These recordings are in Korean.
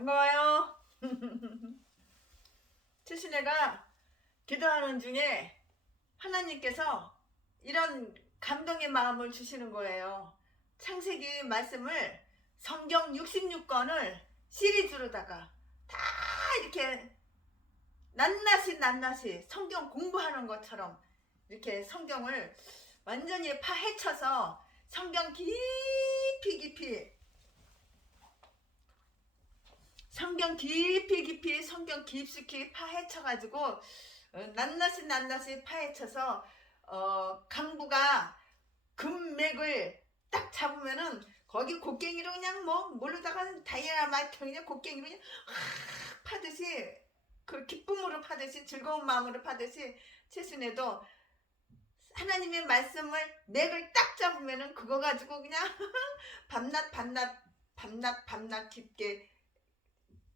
반가워요. 최신애가 기도하는 중에 하나님께서 이런 감동의 마음을 주시는 거예요. 창세기 말씀을 성경 66권을 시리즈로다가 다 이렇게 낱낱이 성경 공부하는 것처럼 이렇게 성경을 완전히 파헤쳐서 성경 깊이 성경 깊이 성경 깊숙이 파헤쳐가지고 낱낱이 파헤쳐서 강부가 금맥을 딱 잡으면은 거기 곡괭이로 그냥 모르다가 다이아마이트 그냥 곡괭이로 그냥 파듯이 그 기쁨으로 파듯이 즐거운 마음으로 파듯이 최순애도 하나님의 말씀을 맥을 딱 잡으면은 그거 가지고 그냥 밤낮 깊게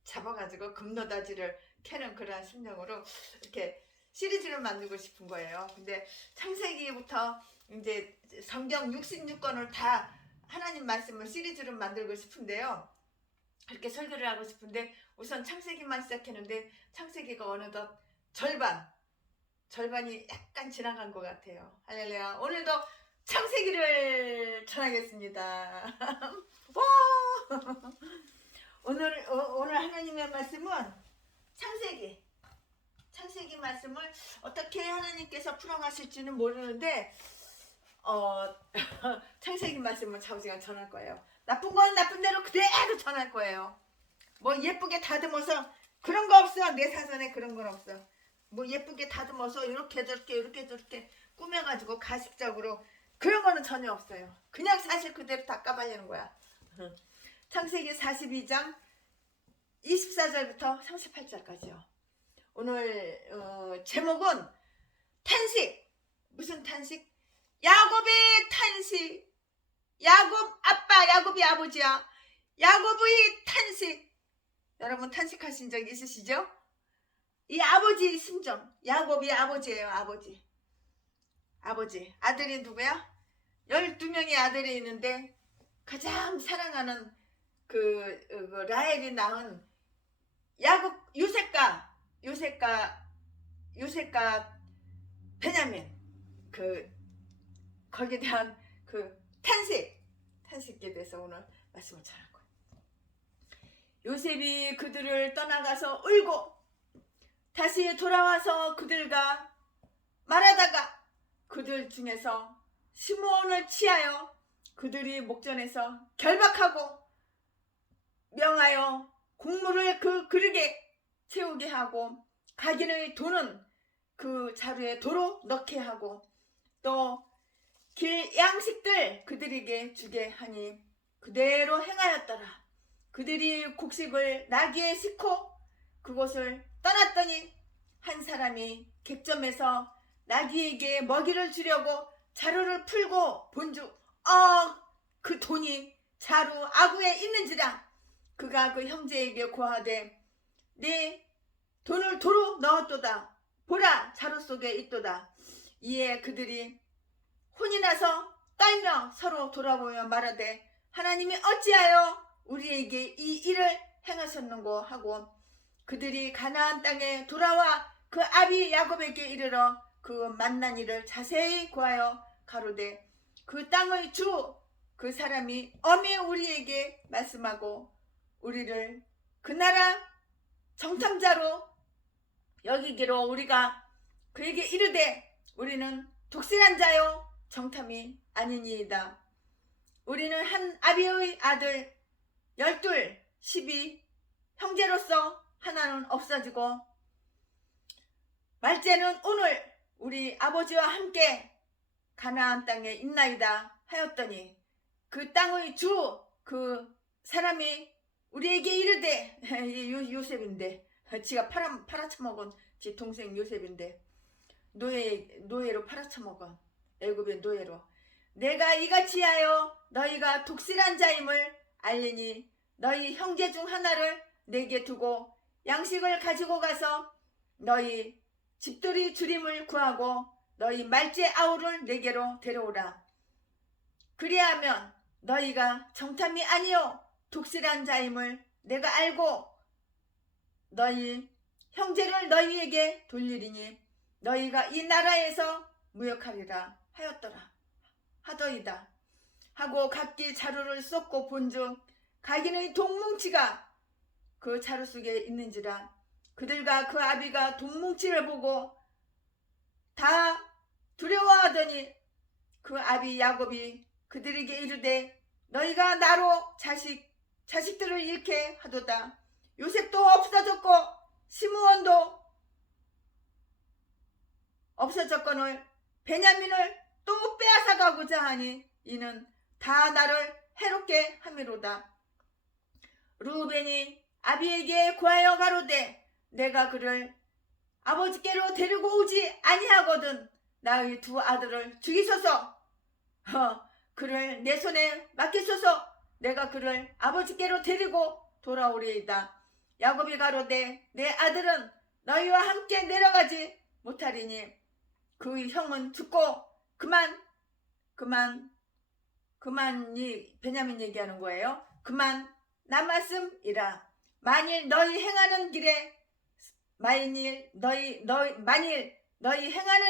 잡아가지고 금노다지를 캐는 그런 심정으로 이렇게 시리즈를 만들고 싶은 거예요. 근데 창세기부터 이제 성경 66권을 다 하나님 말씀을 시리즈로 만들고 싶은데요. 그렇게 설교를 하고 싶은데 우선 창세기만 시작했는데 창세기가 어느덧 절반이 약간 지나간 것 같아요. 할렐루야. 오늘도 창세기를 전하겠습니다. 와! 오늘 하나님의 말씀은 창세기 말씀을 어떻게 하나님께서 풀어가실지는 모르는데 창세기 말씀을 좌우지간 전할 거예요. 나쁜 건 나쁜 대로 그대로 전할 거예요. 뭐 예쁘게 다듬어서 그런 거 없어. 내 사전에 그런 건 없어. 뭐 예쁘게 다듬어서 이렇게 저렇게 꾸며가지고 가식적으로 그런 거는 전혀 없어요. 그냥 사실 그대로 다 까발리는 거야. 창세기 42장 24절부터 38절까지요. 오늘 제목은 탄식. 무슨 탄식? 야곱의 탄식. 야곱이 아버지야. 야곱의 탄식. 여러분 탄식하신 적 있으시죠? 이 아버지 심정. 야곱이 아버지예요. 아버지. 아들이 누구야? 12명의 아들이 있는데 가장 사랑하는 그 라헬이 낳은 야곱 요셉과 베냐민 거기에 대한 탄식에 대해서 오늘 말씀을 전할 거예요. 요셉이 그들을 떠나가서 울고 다시 돌아와서 그들과 말하다가 그들 중에서 시므온을 취하여 그들이 목전에서 결박하고 명하여 곡물을 그 그릇에 채우게 하고 각인의 돈은 그 자루에 도로 넣게 하고 또 길 양식들 그들에게 주게 하니 그대로 행하였더라. 그들이 곡식을 나귀에 싣고 그곳을 떠났더니 한 사람이 객점에서 나귀에게 먹이를 주려고 자루를 풀고 본즉 그 돈이 자루 아구에 있는지라. 그가 그 형제에게 고하되 네 돈을 도로 넣었도다. 보라 자루 속에 있도다. 이에 그들이 혼이 나서 떨며 서로 돌아보며 말하되 하나님이 어찌하여 우리에게 이 일을 행하셨는고 하고 그들이 가나안 땅에 돌아와 그 아비 야곱에게 이르러 그 만난 일을 자세히 고하여 가로되 그 땅의 주 그 사람이 엄히 우리에게 말씀하고 우리를 그 나라 정탐자로 여기기로 우리가 그에게 이르되 우리는 독실한 자요 정탐이 아니니이다. 우리는 한 아비의 아들 12 형제로서 하나는 없어지고 말째는 오늘 우리 아버지와 함께 가나안 땅에 있나이다 하였더니 그 땅의 주 그 사람이 우리에게 이르되 요셉인데 지가 팔아쳐먹은 지 동생 요셉인데 노예로 팔아쳐먹은 애굽의 노예로 내가 이같이 하여 너희가 독실한 자임을 알리니 너희 형제 중 하나를 내게 두고 양식을 가지고 가서 너희 집들이 주림을 구하고 너희 말째 아우를 내게로 데려오라. 그리하면 너희가 정탐이 아니요 독실한 자임을 내가 알고 너희 형제를 너희에게 돌리리니 너희가 이 나라에서 무역하리라 하더이다 하고 각기 자루를 쏟고 본즉 각인의 돈뭉치가 그 자루 속에 있는지라. 그들과 그 아비가 돈뭉치를 보고 다 두려워하더니 그 아비 야곱이 그들에게 이르되 너희가 나로 자식들을 잃게 하도다. 요셉도 없어졌고 시므온도 없어졌거늘 베냐민을 또 빼앗아가고자 하니 이는 다 나를 해롭게 함이로다. 루벤이 아비에게 구하여 가로되 내가 그를 아버지께로 데리고 오지 아니하거든 나의 두 아들을 죽이소서. 그를 내 손에 맡기소서. 내가 그를 아버지께로 데리고 돌아오리이다. 야곱이 가로되 내 아들은 너희와 함께 내려가지 못하리니 그 형은 죽고 그만이 베냐민 얘기하는 거예요. 그만 남았음이라. 만일 너희 행하는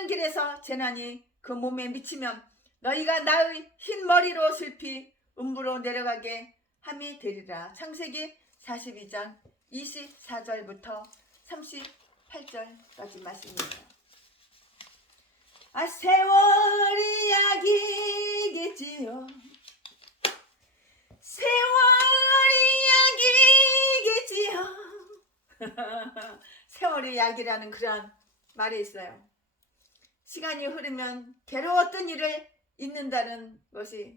길에서 재난이 그 몸에 미치면 너희가 나의 흰 머리로 슬피 음부로 내려가게 함이 되리라. 창세기 42장 24절부터 38절까지 말씀입니다. 세월이 약이겠지요. 세월이 약이겠지요. 세월이 약이라는 그런 말이 있어요. 시간이 흐르면 괴로웠던 일을 잊는다는 것이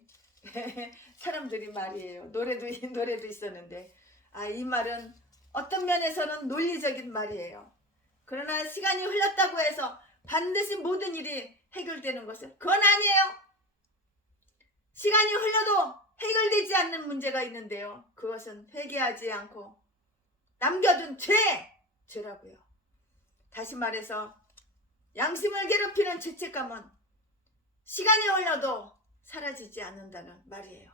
사람들이 말이에요. 노래도 있었는데 이 말은 어떤 면에서는 논리적인 말이에요. 그러나 시간이 흘렀다고 해서 반드시 모든 일이 해결되는 것은 그건 아니에요. 시간이 흘러도 해결되지 않는 문제가 있는데요. 그것은 회개하지 않고 남겨둔 죄라고요. 다시 말해서 양심을 괴롭히는 죄책감은 시간이 흘러도 사라지지 않는다는 말이에요.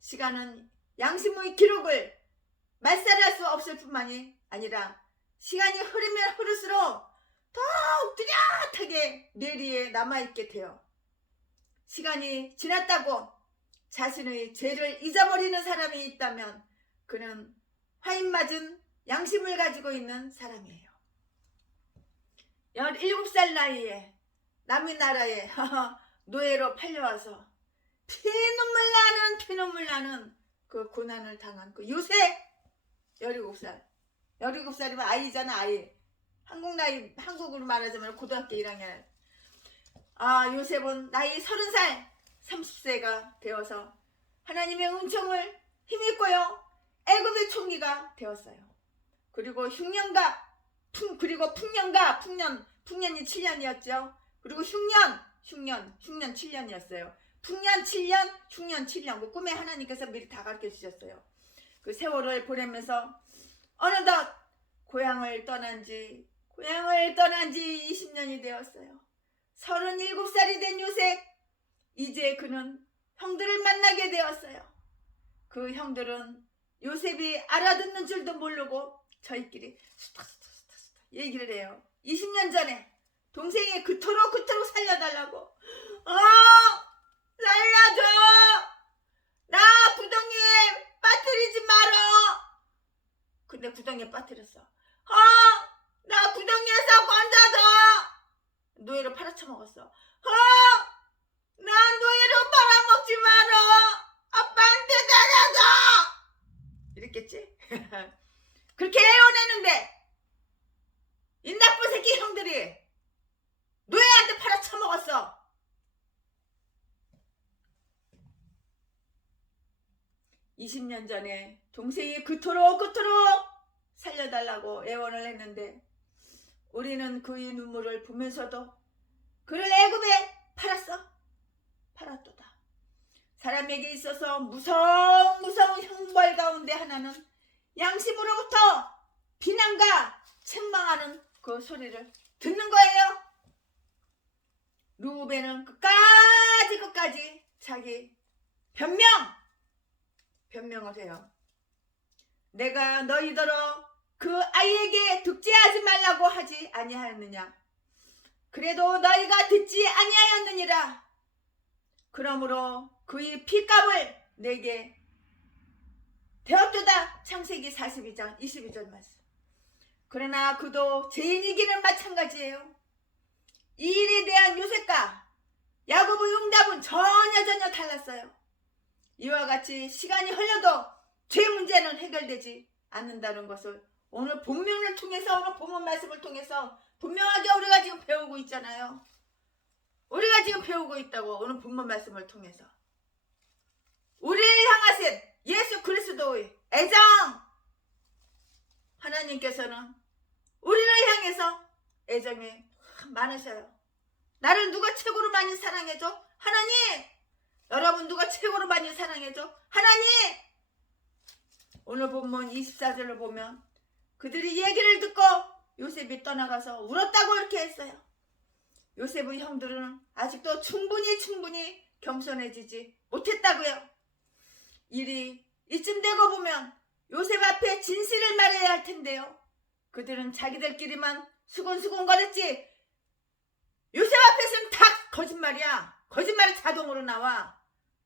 시간은 양심의 기록을 말살할 수 없을 뿐만이 아니라 시간이 흐르면 흐를수록 더욱 뚜렷하게 뇌리에 남아있게 돼요. 시간이 지났다고 자신의 죄를 잊어버리는 사람이 있다면 그는 화인 맞은 양심을 가지고 있는 사람이에요. 17살 나이에 남의 나라에 노예로 팔려와서 피눈물 나는 그 고난을 당한 그 요셉 17살이면 아이잖아. 아이. 한국으로 말하자면 고등학교 1학년. 요셉은 나이 30살 30세가 되어서 하나님의 은총을 힘입고요 애굽의 총리가 되었어요. 그리고 풍년이 7년이었죠. 그리고 흉년 7년이었어요. 풍년 7년, 흉년 7년. 그 꿈에 하나님께서 미리 다 가르쳐 주셨어요. 그 세월을 보내면서 어느덧 고향을 떠난 지 20년이 되었어요. 37살이 된 요셉. 이제 그는 형들을 만나게 되었어요. 그 형들은 요셉이 알아듣는 줄도 모르고 저희끼리 수다 얘기를 해요. 20년 전에 동생이 그토록 살려달라고. 살려줘. 나 구덩이에 빠뜨리지 말어. 근데 구덩이에 빠뜨렸어. 나 구덩이에서 건져줘. 노예로 팔아쳐먹었어. 나 노예로 팔아먹지 말어. 아빠한테 달려줘. 이랬겠지? 그렇게 애원했는데 이 나쁜 새끼 형들이 노예한테 팔아쳐먹었어. (20년) 전에 동생이 그토록 살려달라고 애원을 했는데 우리는 그의 눈물을 보면서도 그를 애굽에 팔았도다. 사람에게 있어서 무서운 형벌 가운데 하나는 양심으로부터 비난과 책망하는 그 소리를 듣는 거예요. 루벤은 끝까지 자기 변명을 해요. 내가 너희더러 그 아이에게 득죄하지 말라고 하지 아니하였느냐? 그래도 너희가 듣지 아니하였느니라. 그러므로 그의 피값을 내게 되었도다. 창세기 42장 22절 말씀. 그러나 그도 죄인이기는 마찬가지예요. 이 일에 대한 요셉과 야곱의 응답은 전혀 달랐어요. 이와 같이 시간이 흘러도 죄 문제는 해결되지 않는다는 것을 오늘 본문을 통해서, 오늘 본문 말씀을 통해서 분명하게 우리가 지금 배우고 있잖아요. 우리가 지금 배우고 있다고. 오늘 본문 말씀을 통해서 우리를 향하신 예수 그리스도의 애정, 하나님께서는 우리를 향해서 애정이 많으셔요. 나를 누가 최고로 많이 사랑해줘? 하나님! 여러분 누가 최고로 많이 사랑해줘? 하나님! 오늘 본문 24절을 보면 그들이 얘기를 듣고 요셉이 떠나가서 울었다고 이렇게 했어요. 요셉의 형들은 아직도 충분히 겸손해지지 못했다고요. 일이 이쯤 되고 보면 요셉 앞에 진실을 말해야 할 텐데요. 그들은 자기들끼리만 수근수근거렸지 요셉 앞에서는 다 거짓말이야. 거짓말이 자동으로 나와.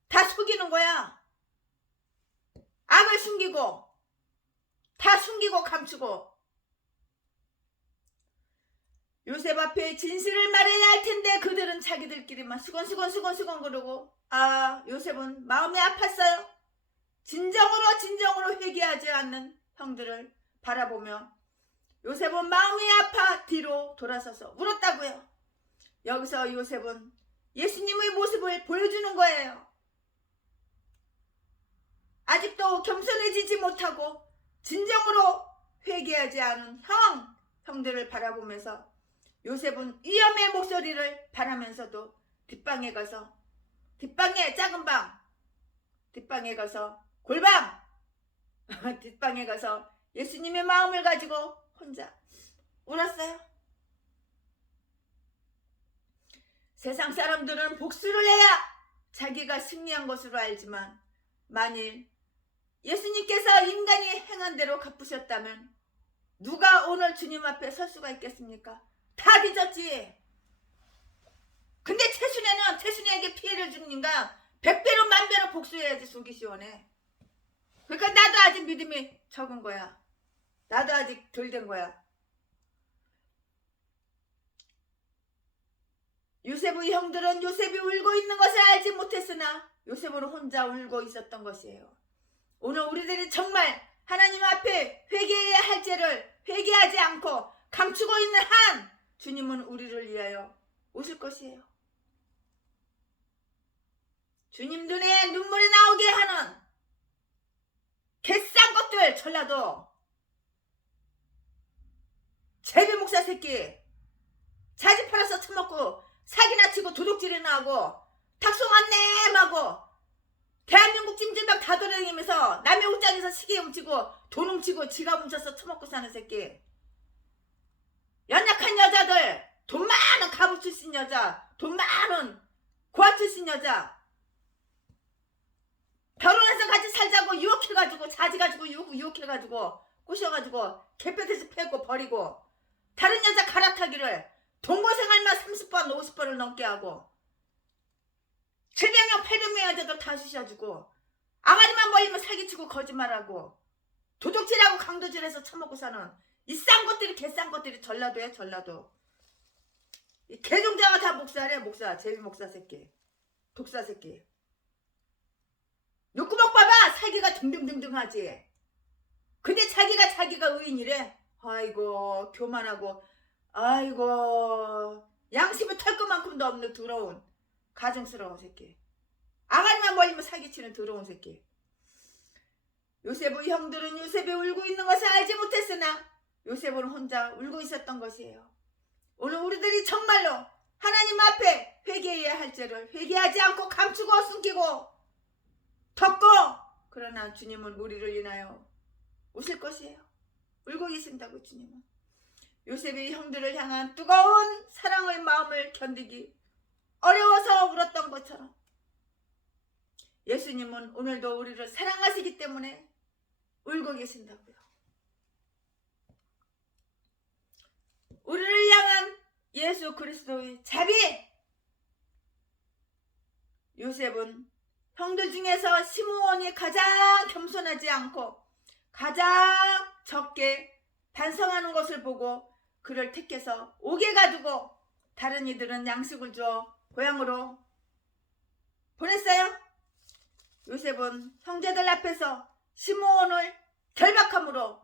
다 속이는 거야. 악을 숨기고 다 숨기고 감추고. 요셉 앞에 진실을 말해야 할 텐데 그들은 자기들끼리만 수근수근 그러고. 요셉은 마음이 아팠어요. 진정으로 회개하지 않는 형들을 바라보며 요셉은 마음이 아파 뒤로 돌아서서 울었다고요. 여기서 요셉은 예수님의 모습을 보여주는 거예요. 아직도 겸손해지지 못하고 진정으로 회개하지 않은 형들을 바라보면서 요셉은 위험의 목소리를 바라면서도 뒷방에 작은 방, 뒷방에 가서 골방, 뒷방에 가서 예수님의 마음을 가지고 혼자 울었어요. 세상 사람들은 복수를 해야 자기가 승리한 것으로 알지만 만일 예수님께서 인간이 행한 대로 갚으셨다면 누가 오늘 주님 앞에 설 수가 있겠습니까? 다 뒤졌지. 근데 최순애에게 피해를 주는 인간 100배로 1000배로 복수해야지 속이 시원해. 그러니까 나도 아직 믿음이 적은 거야. 나도 아직 덜 된 거야. 요셉의 형들은 요셉이 울고 있는 것을 알지 못했으나 요셉은 혼자 울고 있었던 것이에요. 오늘 우리들이 정말 하나님 앞에 회개해야 할 죄를 회개하지 않고 감추고 있는 한 주님은 우리를 위하여 오실 것이에요. 주님 눈에 눈물이 나오게 하는 개싼 것들, 전라도 제비 목사 새끼 자지 팔아서 처먹고 사기나 치고 도둑질이나 하고 탁송한냄하고 대한민국 찜질방 다 돌아다니면서 남의 옷장에서 시계 훔치고 돈 훔치고 지갑 훔쳐서 처먹고 사는 새끼. 연약한 여자들, 돈 많은 가부 출신 여자, 돈 많은 고아 출신 여자, 결혼해서 같이 살자고 유혹해가지고 자지가지고 유혹해가지고 꼬셔가지고 개뼈대서 패고 버리고 다른 여자 갈아타기를 동거생활만 30번 50번을 넘게 하고 700명 800명 여자들 다 쑤셔주고 아가리만 벌리면 사기치고 거짓말하고 도둑질하고 강도질해서 처먹고 사는 이 싼 것들이 개싼 것들이 전라도야. 전라도 이 개종자가 다 목사래. 목사 제비 목사 새끼 독사 새끼. 욕구먹 봐봐. 사기가 등등등등하지. 근데 자기가 의인이래. 아이고 교만하고 아이고 양심이 털 것만큼도 없는 더러운 가증스러운 새끼. 아가리만 벌리면 사기치는 더러운 새끼. 요셉의 형들은 요셉이 울고 있는 것을 알지 못했으나 요셉은 혼자 울고 있었던 것이에요. 오늘 우리들이 정말로 하나님 앞에 회개해야 할 죄를 회개하지 않고 감추고 숨기고 덮고, 그러나 주님은 우리를 인하여 오실 것이에요. 울고 계신다고. 주님은 요셉의 형들을 향한 뜨거운 사랑의 마음을 견디기 어려워서 울었던 것처럼 예수님은 오늘도 우리를 사랑하시기 때문에 울고 계신다고요. 우리를 향한 예수 그리스도의 자비. 요셉은 형들 중에서 시므온이 가장 겸손하지 않고 가장 적게 반성하는 것을 보고 그를 택해서 옥에 가두고 다른 이들은 양식을 주어 고향으로 보냈어요. 요셉은 형제들 앞에서 시므온을 결박함으로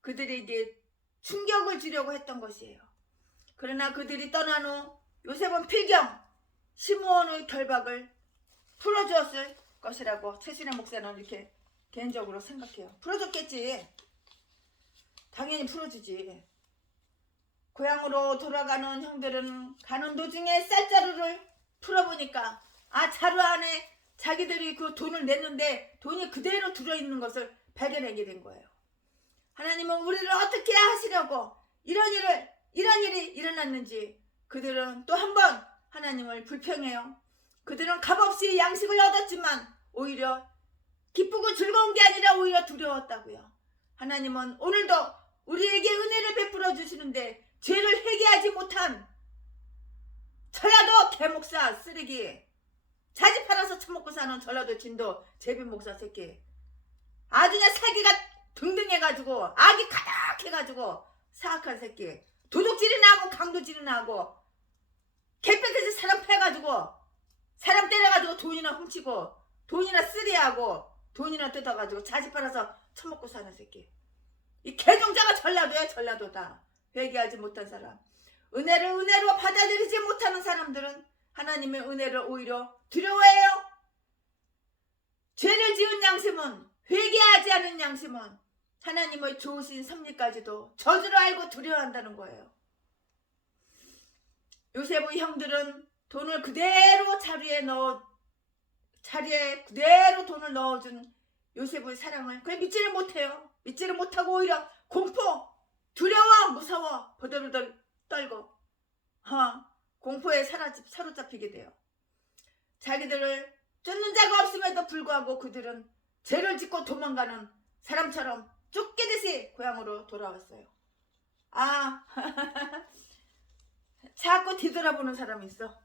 그들에게 충격을 주려고 했던 것이에요. 그러나 그들이 떠난 후 요셉은 필경 시므온의 결박을 풀어주었을 것이라고 최신의 목사는 이렇게 개인적으로 생각해요. 풀어줬겠지. 당연히 풀어주지. 고향으로 돌아가는 형들은 가는 도중에 쌀자루를 풀어보니까 자루 안에 자기들이 그 돈을 냈는데 돈이 그대로 들어있는 것을 발견하게 된 거예요. 하나님은 우리를 어떻게 하시려고 이런 일이 일어났는지 그들은 또 한 번 하나님을 불평해요. 그들은 값없이 양식을 얻었지만 오히려 기쁘고 즐거운 게 아니라 오히려 두려웠다고요. 하나님은 오늘도 우리에게 은혜를 베풀어 주시는데 죄를 회개하지 못한 전라도 개목사 쓰레기, 자지 팔아서 처먹고 사는 전라도 진도 제비목사 새끼, 아주 그냥 사기가 등등해가지고 악이 가득해가지고 사악한 새끼, 도둑질이나 하고 강도질이나 하고 개벽에서 사람 패가지고 사람 때려가지고 돈이나 훔치고 돈이나 쓰리하고 돈이나 뜯어가지고 자지 팔아서 처먹고 사는 새끼. 이 개종자가 전라도야. 전라도다. 회개하지 못한 사람, 은혜를 은혜로 받아들이지 못하는 사람들은 하나님의 은혜를 오히려 두려워해요. 죄를 지은 양심은, 회개하지 않은 양심은 하나님의 좋으신 섭리까지도 저주로 알고 두려워한다는 거예요. 요셉의 형들은 돈을 그대로 자리에 그대로 돈을 넣어준 요셉의 사랑을 그걸 믿지를 못해요. 믿지를 못하고 오히려 공포, 두려워, 무서워, 버들버들 떨고 공포에 사로잡히게 돼요. 자기들을 쫓는 자가 없음에도 불구하고 그들은 죄를 짓고 도망가는 사람처럼 쫓기듯이 고향으로 돌아왔어요. 자꾸 뒤돌아보는 사람이 있어.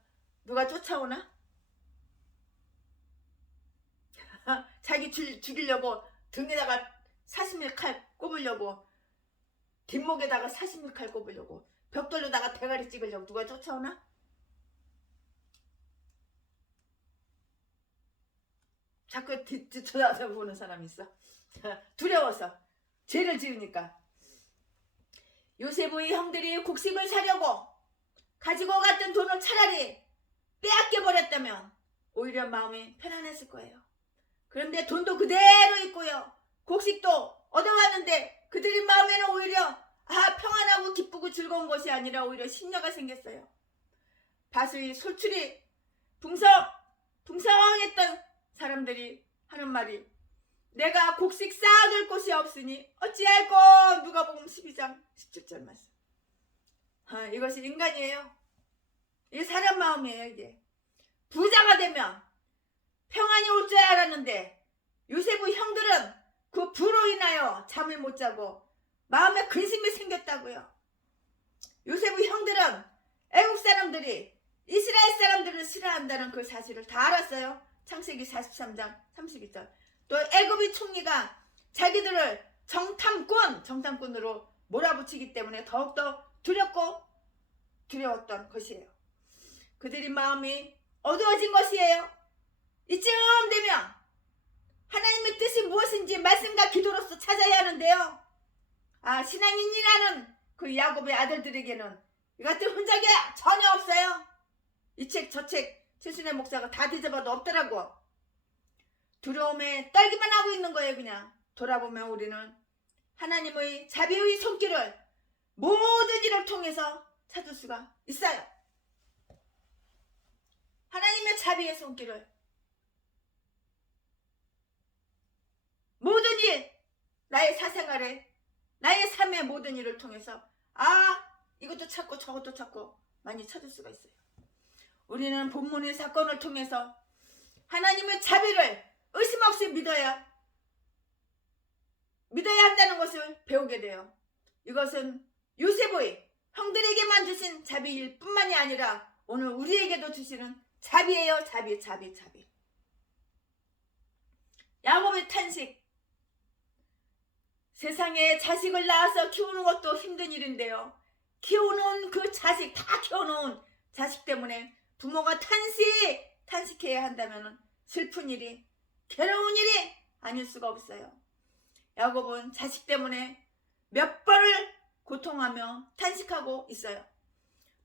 누가 쫓아오나? 자기 죽이려고 등에다가 사시미 칼 꼽으려고, 뒷목에다가 사시미 칼 꼽으려고, 벽돌로다가 대가리 찍으려고 누가 쫓아오나? 자꾸 뒤쳐다보는 사람이 있어. 두려워서, 죄를 지으니까. 요셉의 형들이 곡식을 사려고 가지고 갔던 돈을 차라리 빼앗겨 버렸다면 오히려 마음이 편안했을 거예요. 그런데 돈도 그대로 있고요, 곡식도 얻어왔는데 그들의 마음에는 오히려 평안하고 기쁘고 즐거운 것이 아니라 오히려 심려가 생겼어요. 밭의 솔출이 풍성했던 사람들이 하는 말이, 내가 곡식 쌓아둘 곳이 없으니 어찌할꼬. 누가복음 12장 17절 말씀. 이것이 인간이에요. 이게 사람 마음이에요. 이게 부자가 되면 평안이 올 줄 알았는데 요셉의 형들은 그 부로 인하여 잠을 못 자고 마음에 근심이 생겼다고요. 요셉의 형들은 애국 사람들이 이스라엘 사람들을 싫어한다는 그 사실을 다 알았어요. 창세기 43장 32절. 또 애굽의 총리가 자기들을 정탐꾼으로 몰아붙이기 때문에 더욱더 두려웠던 것이에요. 그들의 마음이 어두워진 것이에요. 이쯤 되면 하나님의 뜻이 무엇인지 말씀과 기도로서 찾아야 하는데요. 신앙인이라는 그 야곱의 아들들에게는 이 같은 흔적이 전혀 없어요. 이 책 저 책 최순애 목사가 다 뒤져봐도 없더라고. 두려움에 떨기만 하고 있는 거예요. 그냥 돌아보면 우리는 하나님의 자비의 손길을 모든 일을 통해서 찾을 수가 있어요. 하나님의 자비의 손길을 모든 일, 나의 사생활에, 나의 삶의 모든 일을 통해서 이것도 찾고 저것도 찾고 많이 찾을 수가 있어요. 우리는 본문의 사건을 통해서 하나님의 자비를 의심 없이 믿어야 한다는 것을 배우게 돼요. 이것은 요셉의 형들에게만 주신 자비일 뿐만이 아니라 오늘 우리에게도 주시는 자비예요. 자비. 야곱의 탄식. 세상에 자식을 낳아서 키우는 것도 힘든 일인데요. 키우는 그 자식, 다 키워놓은 자식 때문에 부모가 탄식해야 한다면 슬픈 일이, 괴로운 일이 아닐 수가 없어요. 야곱은 자식 때문에 몇 번을 고통하며 탄식하고 있어요.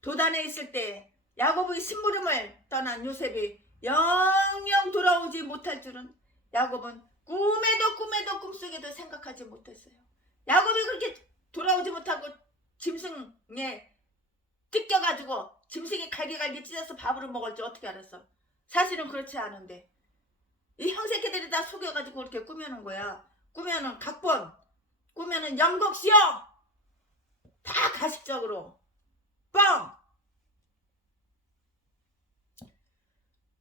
도단에 있을 때 야곱의 심부름을 떠난 요셉이 영영 돌아오지 못할 줄은 야곱은 꿈에도 꿈속에도 생각하지 못했어요. 야곱이 그렇게 돌아오지 못하고 짐승에 뜯겨가지고 짐승이 갈기갈기 찢어서 밥으로 먹을 줄 어떻게 알았어? 사실은 그렇지 않은데 이 형새끼들이 다 속여가지고 그렇게 꾸며놓은 거야. 꾸며는 각본, 꾸며는 연극시어, 다 가식적으로 뻥.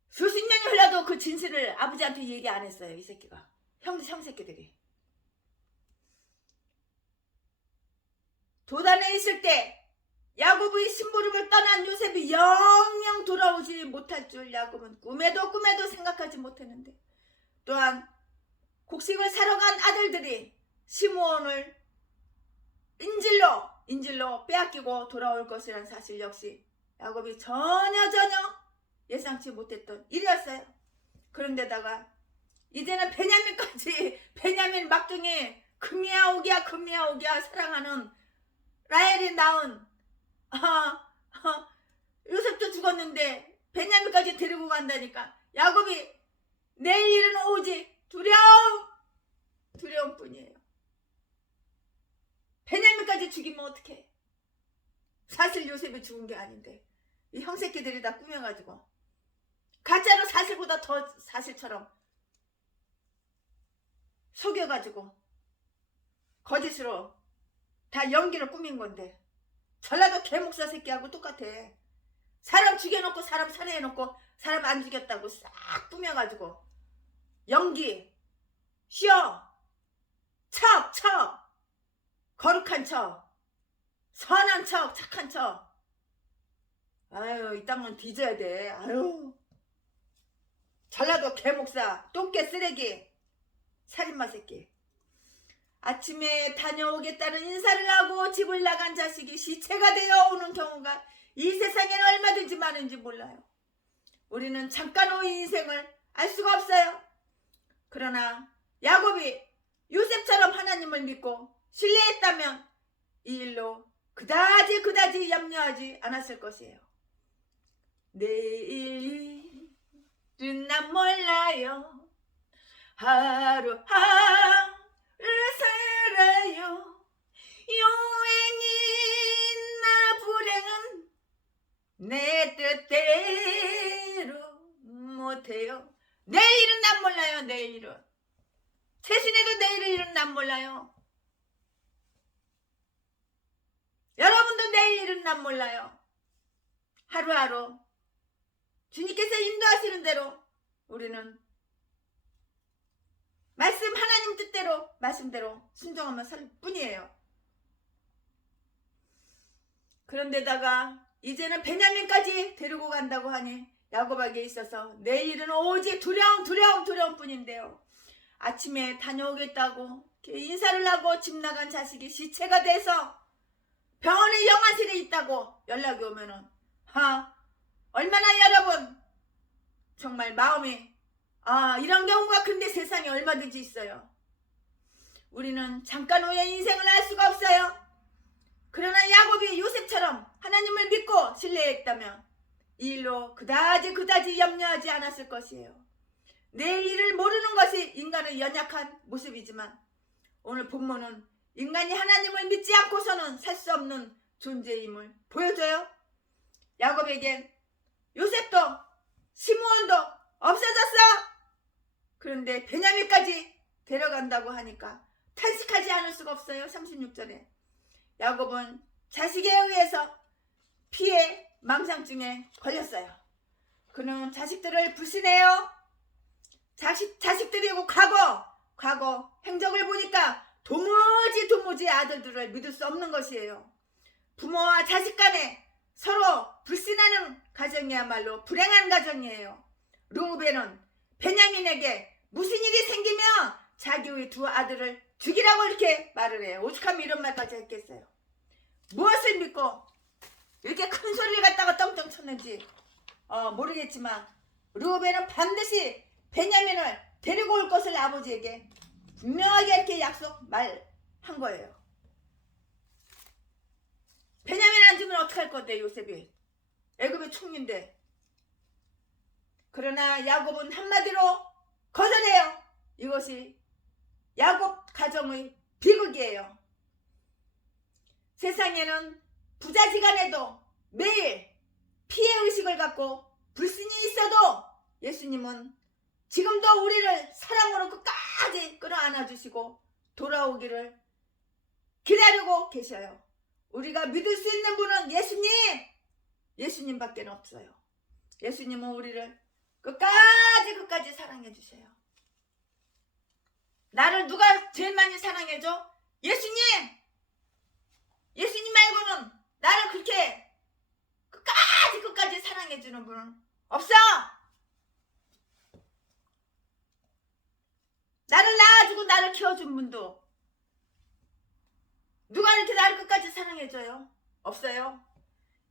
수십 년이 흘러도 그 진실을 아버지한테 얘기 안 했어요. 이 새끼가. 형새끼들이. 도단에 있을 때 야곱의 심부름을 떠난 요셉이 영영 돌아오지 못할 줄 야곱은 꿈에도 생각하지 못했는데, 또한 곡식을 사러 간 아들들이 시므온을 인질로 빼앗기고 돌아올 것이라는 사실 역시 야곱이 전혀 예상치 못했던 일이었어요. 그런데다가 이제는 베냐민 막둥이 금이야 오기야 사랑하는 라헬이 낳은 요셉도 죽었는데 베냐민까지 데리고 간다니까 야곱이 내일 일은 오지 두려움 뿐이에요. 베냐민까지 죽이면 어떡해. 사실 요셉이 죽은 게 아닌데 이 형새끼들이 다 꾸며가지고 가짜로 사실보다 더 사실처럼 속여가지고 거짓으로 다 연기를 꾸민 건데 전라도 개목사 새끼하고 똑같아. 사람 죽여놓고 사람 살해해놓고 사람 안 죽였다고 싹 꾸며가지고 연기, 쉬어, 척, 거룩한 척, 선한 척, 착한 척. 아유, 이 땅은 뒤져야 돼. 아유, 전라도 개목사, 똥개 쓰레기, 살인마 새끼. 아침에 다녀오겠다는 인사를 하고 집을 나간 자식이 시체가 되어 오는 경우가 이 세상에는 얼마든지 많은지 몰라요. 우리는 잠깐 후의 인생을 알 수가 없어요. 그러나 야곱이 요셉처럼 하나님을 믿고 신뢰했다면 이 일로 그다지 염려하지 않았을 것이에요. 내일은 난 몰라요. 하루하루 살아요. 요행이나 불행은 내 뜻대로 못해요. 내일은 난 몰라요. 내일은 최신에도 내일은 난 몰라요. 여러분도 내일은 난 몰라요. 하루하루 주님께서 인도하시는 대로 우리는 하나님 뜻대로 말씀대로 순종하며 살 뿐이에요. 그런데다가 이제는 베냐민까지 데리고 간다고 하니 야곱에게 있어서 내일은 오직 두려움 뿐인데요. 아침에 다녀오겠다고 인사를 하고 집 나간 자식이 시체가 돼서 병원의 영안실에 있다고 연락이 오면은 얼마나 여러분 정말 마음이 이런 경우가 근데 세상에 얼마든지 있어요. 우리는 잠깐 후의 인생을 알 수가 없어요. 그러나 야곱이 요셉처럼 하나님을 믿고 신뢰했다면 이 일로 그다지 염려하지 않았을 것이에요. 내일 일을 모르는 것이 인간의 연약한 모습이지만 오늘 본문은 인간이 하나님을 믿지 않고서는 살 수 없는 존재임을 보여줘요. 야곱에겐 요셉도 시므온도 없어졌어. 그런데 베냐민까지 데려간다고 하니까 탄식하지 않을 수가 없어요. 36절에 야곱은 자식에 의해서 피해 망상증에 걸렸어요. 그는 자식들을 불신해요. 자식들이고 과거 행적을 보니까 도무지 아들들을 믿을 수 없는 것이에요. 부모와 자식 간에 서로 불신하는 가정이야말로 불행한 가정이에요. 르우벤은 베냐민에게 무슨 일이 생기면 자기의 두 아들을 죽이라고 이렇게 말을 해요. 오죽하면 이런 말까지 했겠어요. 무엇을 믿고 이렇게 큰 소리를 갖다가 떵떵 쳤는지 모르겠지만 르우벤은 반드시 베냐민을 데리고 올 것을 아버지에게 분명하게 이렇게 약속 말한 거예요. 베냐민 안 주면 어떡할 건데 요셉이 애굽의 총리인데. 그러나 야곱은 한마디로 거절해요. 이것이 야곱 가정의 비극이에요. 세상에는 부자지간에도 매일 피해의식을 갖고 불신이 있어도 예수님은 지금도 우리를 사랑으로 끝까지 끌어안아주시고 돌아오기를 기다리고 계셔요. 우리가 믿을 수 있는 분은 예수님밖에 없어요. 예수님은 우리를 끝까지 사랑해 주세요. 나를 누가 제일 많이 사랑해줘? 예수님! 예수님 말고는 나를 그렇게 끝까지 사랑해 주는 분은 없어! 나를 낳아주고 나를 키워준 분도 누가 이렇게 나를 끝까지 사랑해줘요? 없어요.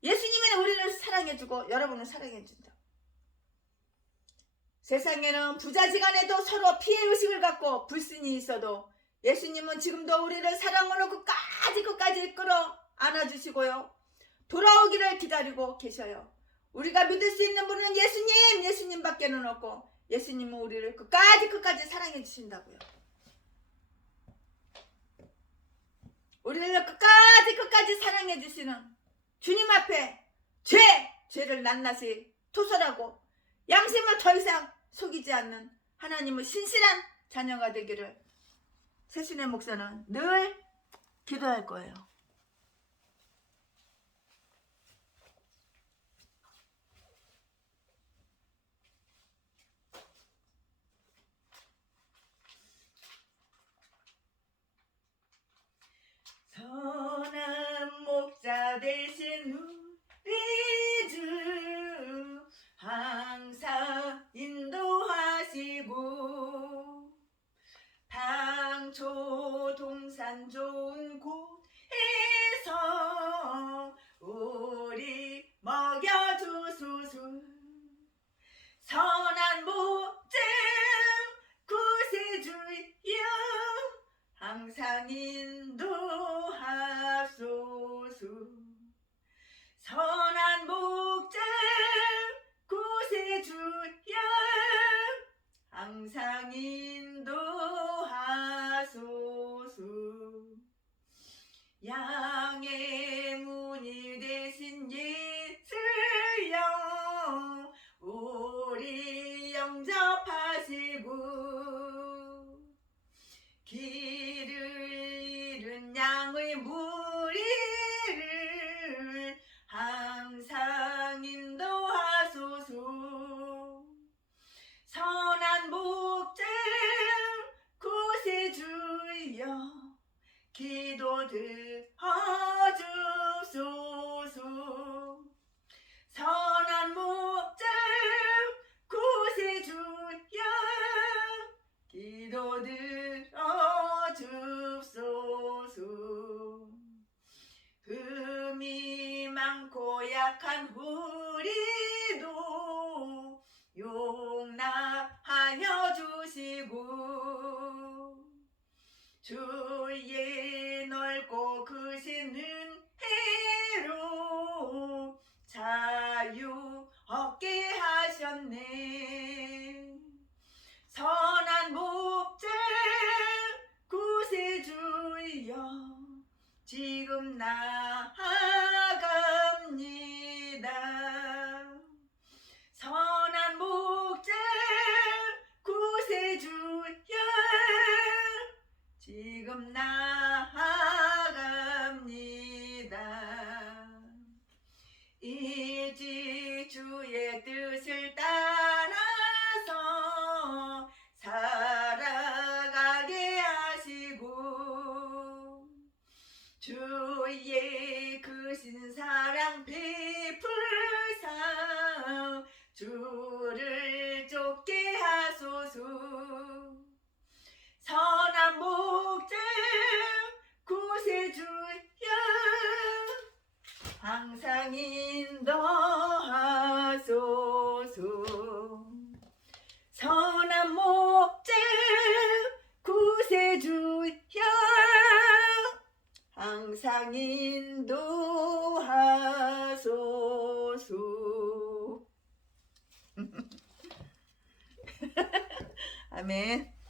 예수님은 우리를 사랑해주고 여러분을 사랑해준다. 세상에는 부자지간에도 서로 피해의식을 갖고 불신이 있어도 예수님은 지금도 우리를 사랑으로 끝까지 끌어 안아주시고요. 돌아오기를 기다리고 계셔요. 우리가 믿을 수 있는 분은 예수님밖에는 없고 예수님은 우리를 끝까지 사랑해 주신다고요. 우리를 끝까지 사랑해 주시는 주님 앞에 죄를 낱낱이 토설하고 양심을 더 이상 속이지 않는 하나님의 신실한 자녀가 되기를 세순의 목사는 늘 기도할 거예요. 선한 목자 되신 우리 주 항상 인도하시고 방초 동산 좋은 곳에서 우리 먹여주소서. 선한 목자 구세주여 항상 인도하소서. 선한 목자 구세주여 항상 인도하소서. 양의 문이 되신 예수여 우리 영접하시고 길을 잃은 양의 무리를 항상 인도하소서. 선한 목자 구세주여 기도 들어주소서. 선한 목자 구세주여 기도 들어주소서. 흠이 많고 약한 우리도 용납하여 주시고 주의 넓고 크신 은혜로 자유 얻게 하셨네. 선한 목자 구세주여 지금 나아갑니다. 선한 목자 구세주여 지금 나아갑니다. 일찍 주의 뜻을 따라서 살아가게 하시고 주의 크신 사랑 베풀사 주를 쫓게 하소서. 선한 목자 구세주여 항상 인도하소서. 선한 목자 구세주여 항상 인도하소서. 아멘.